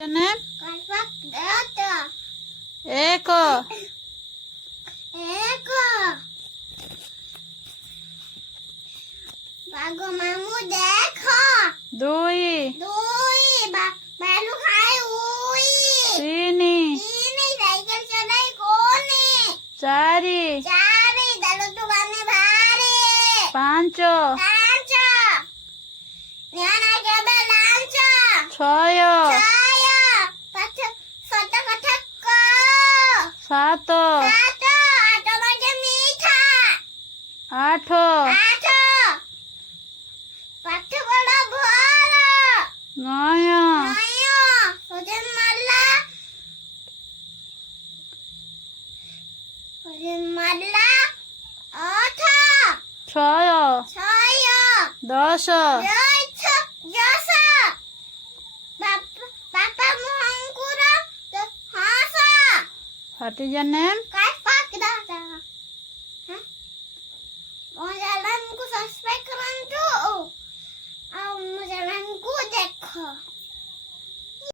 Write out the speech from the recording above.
ଏକ ବାଘ ମାମୁଁ ଦେଖ ଦୁଇ ବାଲୁ ଖାଏ ଉଇ ତିନି ସାଇକେଲ ଚଲାଇ କୋନି ଚାରି ଦଳୁତୁ ବାନେ ଭାରେ ପାଞ୍ଚ ନ୍ୟାନା କେବେ ଲାଞ୍ଚ ଛୟ ସତ କଥା କ ସାତ ଆଠ ବାଜେ ମିଠା ଆଠ ପାଠ ପଢ ଭଲ ନୟ ମାଲା ଅଠ ଛୟ ଛୟ ଦଶ ବାପା ମୁହଁଙ୍କୁର ହସ What is your name?